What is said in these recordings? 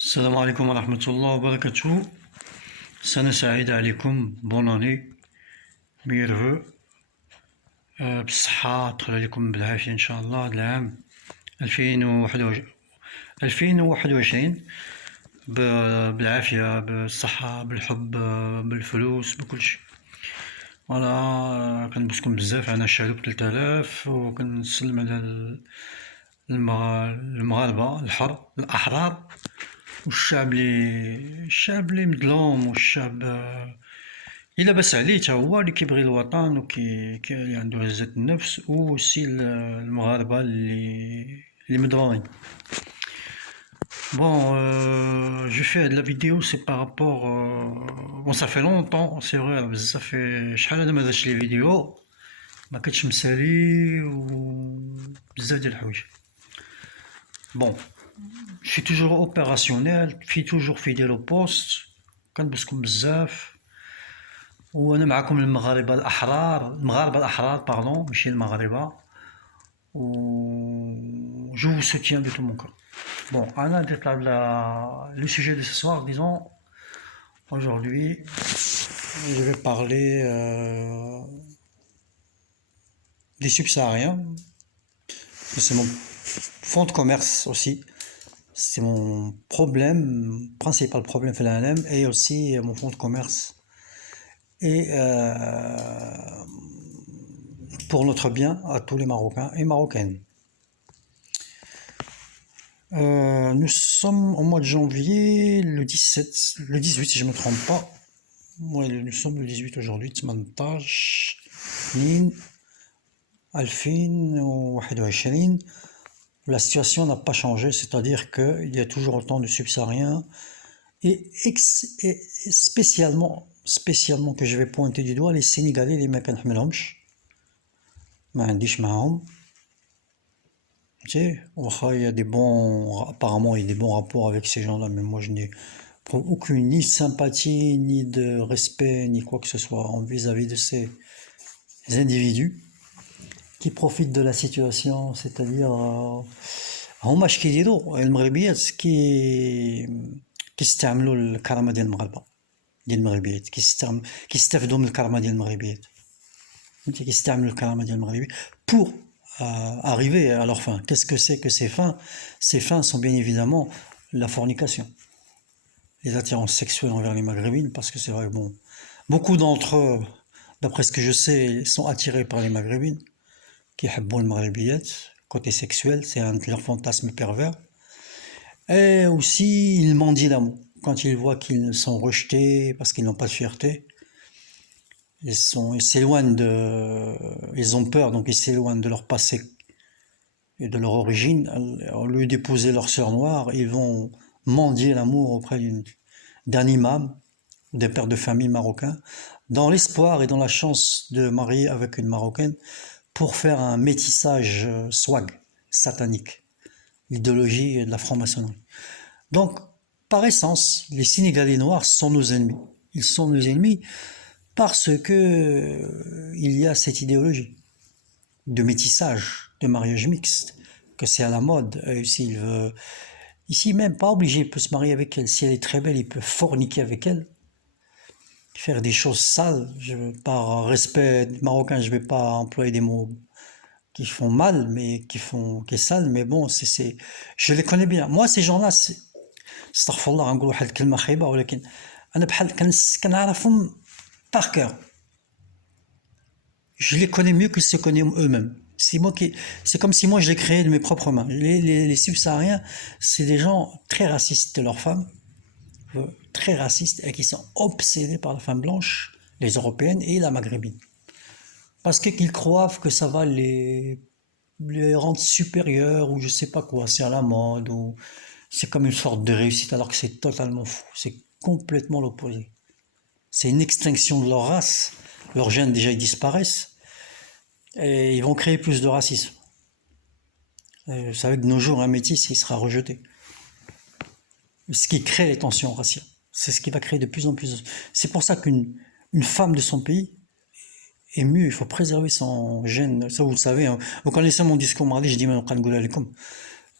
السلام عليكم ورحمة الله وبركاته. سنة سعيدة عليكم، بون اني، ميرفو، بالصحة، تخلي عليكم بالعافية إن شاء الله. هاد العام 2021 بالعافية، بالصحة، بالحب، بالفلوس، بكلشي. فوالا، كنبوسكم بزاف. أنا شالوب 3000، وكنسلم على المغاربة الأحرار، والشعب اللي مظلوم، والشعب اللي لاباس عليه تا هو، اللي كيبغي الوطن اللي عنده عزة النفس، وسي المغاربة اللي مدروين. Bon, j'ai fait de la vidéo, c'est par rapport. Bon, ça fait longtemps, c'est vrai, ça fait شحال انا ما درتش لي فيديو، ما كنتش مسالي بزاف ديال الحوايج. Bon, je suis toujours opérationnel, toujours fidèle au poste. كنبوسكم بزاف، وانا معكم المغاربة الاحرار باردون، ماشي المغاربة. و je vous soutiens de tout mon cœur. Bon, Anna, le sujet de ce soir, disons, aujourd'hui, je vais parler des subsahariens. C'est mon fonds de commerce aussi. C'est mon principal problème في العالم, et aussi mon fonds de commerce. Et pour notre bien à tous les Marocains et Marocaines. Nous sommes au mois de janvier, le 18 si je ne me trompe pas. Ouais, nous sommes le 18 aujourd'hui, 18 min 2021. La situation n'a pas changé, c'est-à-dire qu'il y a toujours autant de subsahariens, et spécialement que je vais pointer du doigt les Sénégalais, les ما كنحملهمش, ما عنديش معاهم. Il y a apparemment il y a des bons rapports avec ces gens-là, mais moi je n'ai aucune ni sympathie, ni de respect, ni quoi que ce soit vis-à-vis de ces individus qui profitent de la situation, c'est-à-dire هما اش كيديروا المغربيات كيستعملوا الكرامه ديال المغاربه, ديال المغربيات كيستافدوا من الكرامه ديال المغربيات, كيستعملوا الكرامه ديال المغربيات pour arriver à leur fin. Qu'est-ce que c'est que ces fins? Ces fins sont bien évidemment la fornication, les attirances sexuelles envers les maghrébines, parce que c'est vrai que bon, beaucoup d'entre eux, d'après ce que je sais, sont attirés par les maghrébines, qui aiment le maghrébiyat, côté sexuel, c'est un de leurs fantasmes pervers. Et aussi, ils mendient l'amour. Quand ils voient qu'ils sont rejetés parce qu'ils n'ont pas de fierté, ils s'éloignent ils ont peur, donc ils s'éloignent de leur passé et de leur origine. Au lieu d'épouser leur sœur noire, ils vont mendier l'amour auprès d'un imam, d'un père de famille marocain, dans l'espoir et dans la chance de marier avec une marocaine pour faire un métissage swag, satanique, l'idéologie de la franc-maçonnerie. Donc, par essence, les Sénégalais noirs sont nos ennemis. Ils sont nos ennemis parce que il y a cette idéologie de métissage, de mariage mixte, que c'est à la mode. Ici même, pas obligé, il peut se marier avec elle. Si elle est très belle, il peut forniquer avec elle, faire des choses sales. Par respect marocain, je ne vais pas employer des mots qui font mal, mais qui est sale, mais bon, je les connais bien. Moi, ces gens-là, astaghfirullah, نقول واحد الكلمة خايبة, ولكن أنا بحال كنعرفهم par cœur. Je les connais mieux qu'ils se connaissent eux-mêmes. C'est comme si moi je les créais de mes propres mains. Les subsahariens, c'est des gens très racistes de leurs femmes, très racistes, et qui sont obsédés par la femme blanche, les européennes et la maghrébine. Parce qu'ils croient que ça va les rendre supérieurs, ou je sais pas quoi, c'est à la mode, ou c'est comme une sorte de réussite, alors que c'est totalement faux. C'est complètement l'opposé. C'est une extinction de leur race. Leurs gènes déjà ils disparaissent, et ils vont créer plus de racisme. Vous savez que de nos jours, un métis, il sera rejeté. Ce qui crée les tensions raciales. C'est ce qui va créer de plus en plus. C'est pour ça qu'une femme de son pays est mieux. Il faut préserver son gène. Ça, vous le savez. Hein. Vous connaissez mon discours mardi, je dis,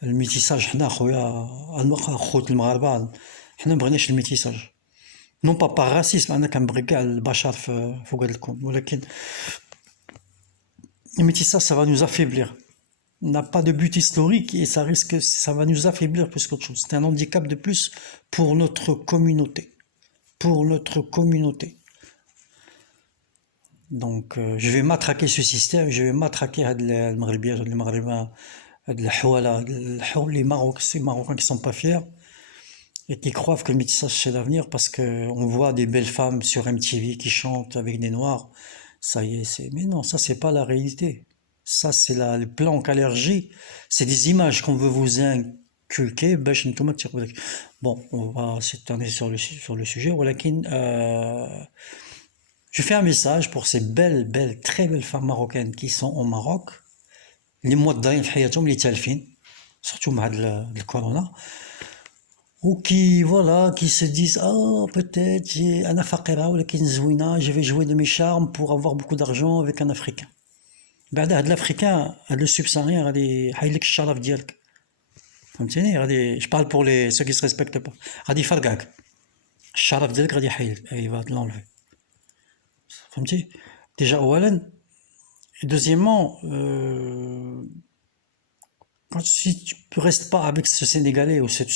الميتيساج حنا خويا خوت المغاربه حنا مبغيناش الميتيساج نون با باغ راسيسم انا كنبغي كاع البشر فوق هذا الكون ولكن الميتيساج ça va nous affaiblir n'a pas de but historique et ça risque ça va nous affaiblir plus qu'autre chose c'est un handicap de plus pour notre communauté donc je vais matraquer ce système je vais matraquer هاد المغربيه هاد المغاربه هاد الحواله les Marocains qui sont pas fiers et qui croient que le métissage c'est l'avenir parce qu'on voit des belles femmes sur MTV qui chantent avec des noirs. Ça y est, mais non, ça c'est pas la réalité. Ça c'est le plan qu'allergie. C'est des images qu'on veut vous inculquer. Bon, on va s'éterner sur le sujet. Je fais un message pour ces belles, très belles femmes marocaines qui sont au Maroc. Les موضعين في حياتهم اللي تالفين surtout مع الكورونا ou qui voilà qui se disent oh peut-être انا فقيره ولكن زوينه je vais jouer de mes charmes pour avoir beaucoup d'argent avec un africain بعد هاد الافريكان هاد لو سوبساريان غادي يحيد لك الشرف ديالك فهمتيني غادي je parle pour les ceux qui se respectent pas غادي يفرقعك الشرف ديالك غادي يحيد va te l'enlever فهمتي déjà اولا et deuxièmement si tu restes pas avec ce Sénégalais ou cette